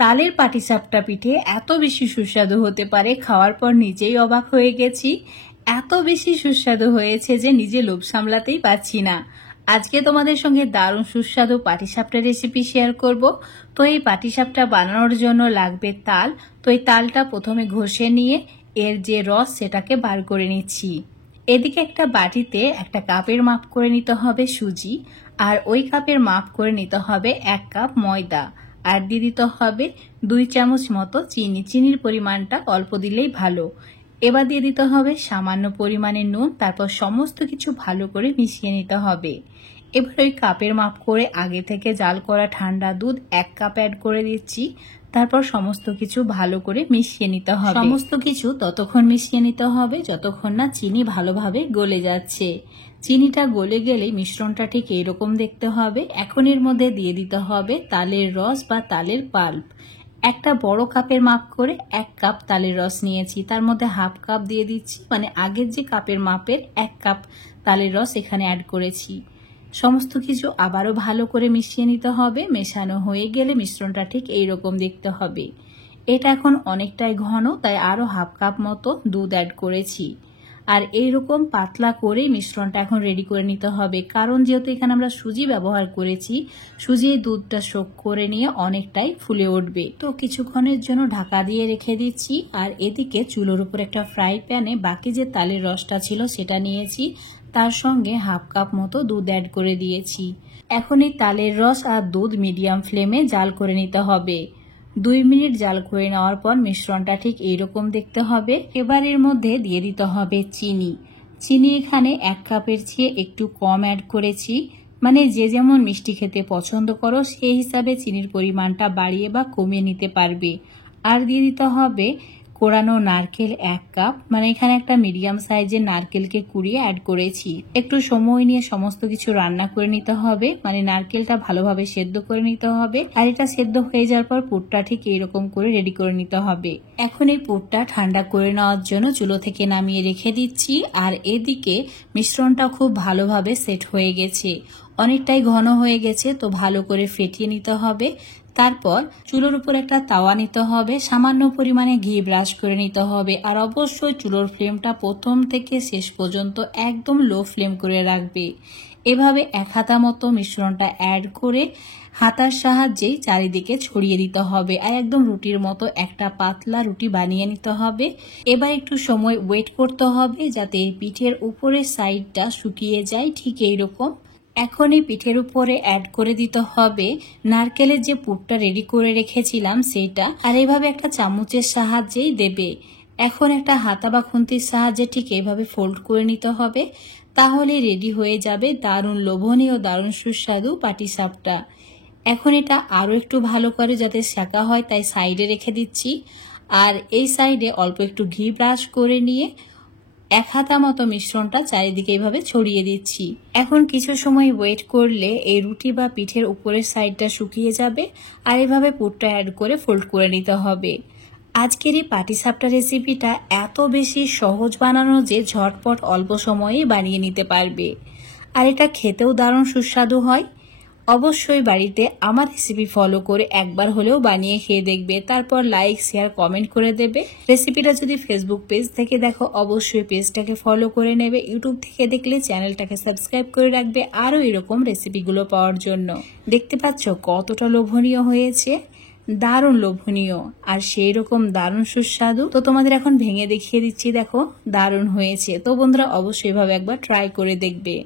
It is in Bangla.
তালের পাটিসাপটা পিঠে এত বেশি সুস্বাদু হতে পারে, খাওয়ার পর নিজেই অবাক হয়ে গেছি। এত বেশি সুস্বাদু হয়েছে যে নিজে লোভ সামলাতেই পারছি না। আজকে তোমাদের সঙ্গে দারুণ সুস্বাদু পাটিসাপটা রেসিপি শেয়ার করব। তো এই পাটিসাপটা বানানোর জন্য লাগবে তাল। তো এই তালটা প্রথমে ঘষে নিয়ে এর যে রস সেটাকে বার করে নিচ্ছি। এদিকে একটা বাটিতে একটা কাপের মাপ করে নিতে হবে সুজি, আর ওই কাপের মাপ করে নিতে হবে 1 কাপ ময়দা, আর দিয়ে দিতে হবে 2 চামচ মতো চিনি। চিনির পরিমাণটা অল্প দিলেই ভালো। এবার দিয়ে দিতে হবে সামান্য পরিমাণে নুন। তারপর সমস্ত কিছু ভালো করে মিশিয়ে নিতে হবে। এবার ওই কাপের মাপ করে আগে থেকে জাল করা ঠান্ডা দুধ 1 কাপ অ্যাড করে দিচ্ছি। তারপর সমস্ত কিছু ভালো করে মিশিয়ে নিতে হবে। সমস্ত কিছু ততক্ষণ মিশিয়ে নিতে হবে যতক্ষণ না চিনি ভালোভাবে গলে যাচ্ছে। চিনিটা গলে গেলে মিশ্রণটা ঠিক এরকম দেখতে হবে। এখন এর মধ্যে দিয়ে দিতে হবে তালের রস বা তালের পাল্প। একটা বড় কাপের মাপ করে 1 কাপ তালের রস নিয়েছি, তার মধ্যে হাফ কাপ দিয়ে দিচ্ছি, মানে আগের যে কাপের মাপের 1 কাপ তালের রস এখানে অ্যাড করেছি। সমস্ত কিছু আবারও ভালো করে মিশিয়ে নিতে হবে। মেশানো হয়ে গেলে মিশ্রণটা ঠিক এইরকম দেখতে হবে। এটা এখন অনেকটাই ঘন, তাই আরও হাফ কাপ মতো দুধ অ্যাড করেছি। আর এইরকম পাতলা করে মিশ্রণটা এখন রেডি করে নিতে হবে, কারণ যেহেতু এখানে আমরা সুজি ব্যবহার করেছি, সুজি দুধটা শোক করে নিয়ে অনেকটাই ফুলে উঠবে। তো কিছুক্ষণের জন্য ঢাকা দিয়ে রেখে দিচ্ছি। আর এদিকে চুলোর উপর একটা ফ্রাই প্যানে বাকি যে তালের রসটা ছিল সেটা নিয়েছি, তার সঙ্গে হাফ কাপ মতো দুধ অ্যাড করে দিয়েছি। এখন এই তালের রস আর দুধ মিডিয়াম ফ্লেমে জাল করে নিতে হবে। 2 মিনিট জাল করে নেওয়ার পর মিশ্রণটা ঠিক এইরকম দেখতে হবে। এবার এর মধ্যে দিয়ে দিতে হবে চিনি। চিনি এখানে 1 কাপের চেয়ে একটু কম অ্যাড করেছি, মানে যে যেমন মিষ্টি খেতে পছন্দ করো সেই হিসাবে চিনির পরিমাণটা বাড়িয়ে বা কমিয়ে নিতে পারবে। আর দিয়ে দিতে হবে কোরানো নারকেল 1 কাপ, মানে এখানে একটা মিডিয়াম সাইজের নারকেলকে কুড়িয়ে অ্যাড করেছি। একটু সময় নিয়ে সমস্ত কিছু রান্না করে নিতে হবে, মানে নারকেলটা ভালোভাবে সেদ্ধ করে নিতে হবে। আর এটা সেদ্ধ হয়ে যাওয়ার পর পুরটা ঠিক এইরকম করে রেডি করে নিতে হবে। এখন এই পুরটা ঠান্ডা করে নেওয়ার জন্য চুলো থেকে নামিয়ে রেখে দিচ্ছি। আর এদিকে মিশ্রণটা খুব ভালোভাবে সেট হয়ে গেছে, অনেকটাই ঘন হয়ে গেছে, তো ভালো করে ফেটিয়ে নিতে হবে। তারপর চুলোর উপর একটা তাওয়া নিতে হবে, সামান্য পরিমাণে ঘি ব্রাশ করে নিতে হবে। আর অবশ্যই চুলোর ফ্লেমটা প্রথম থেকে শেষ পর্যন্ত একদম লো ফ্লেম করে রাখবে। এভাবে 1 হাতা মতো মিশ্রণটা অ্যাড করে হাতার সাহায্যে চারিদিকে ছড়িয়ে দিতে হবে। আর একদম রুটির মতো একটা পাতলা রুটি বানিয়ে নিতে হবে। এবার একটু সময় ওয়েট করতে হবে যাতে পিঠের উপরের সাইডটা শুকিয়ে যায়, ঠিক এইরকম। এখন এই পিঠের উপরে অ্যাড করে দিতে হবে নারকেলের যে পুরটা রেডি করে রেখেছিলাম সেটা, আর এভাবে একটা চামচের সাহায্যেই দেবে। এখন একটা হাতা বা খুন্তির সাহায্যে ঠিক এইভাবে ফোল্ড করে নিতে হবে, তাহলে রেডি হয়ে যাবে দারুণ লোভনীয় দারুণ সুস্বাদু পাটিসাপটা। এখন এটা আরও একটু ভালো করে যাতে সেঁকা হয় তাই সাইডে রেখে দিচ্ছি। আর এই সাইডে অল্প একটু ঘি ব্রাশ করে নিয়ে 1 হাতা মতো মিশ্রণটা চারিদিকে এইভাবে ছড়িয়ে দিচ্ছি। এখন কিছু সময় ওয়েট করলে এই রুটি বা পিঠের উপরের সাইডটা শুকিয়ে যাবে। আর এভাবে পুরটা অ্যাড করে ফোল্ড করে নিতে হবে। আজকের এই পাটিসাপটা রেসিপিটা এত বেশি সহজ বানানো যে ঝটপট অল্প সময়েই বানিয়ে নিতে পারবে। আর এটা খেতেও দারুণ সুস্বাদু হয়। অবশ্যই বাড়িতে আমার রেসিপি ফলো করে একবার হলেও বানিয়ে খেয়ে দেখবে, তারপর লাইক শেয়ার কমেন্ট করে দেবে। রেসিপিটা যদি ফেসবুক পেজ থেকে দেখো অবশ্যই পেজটাকে ফলো করে নেবে। ইউটিউব থেকে দেখলে চ্যানেলটাকে সাবস্ক্রাইব করে রাখবে আরও এরকম রেসিপিগুলো পাওয়ার জন্য। দেখতে পাচ্ছ কতটা লোভনীয় হয়েছে, দারুণ লোভনীয় আর সেই রকম দারুণ সুস্বাদু। তো তোমাদের এখন ভেঙে দেখিয়ে দিচ্ছি, দেখো দারুণ হয়েছে। তো বন্ধুরা অবশ্যই এভাবে একবার ট্রাই করে দেখবে।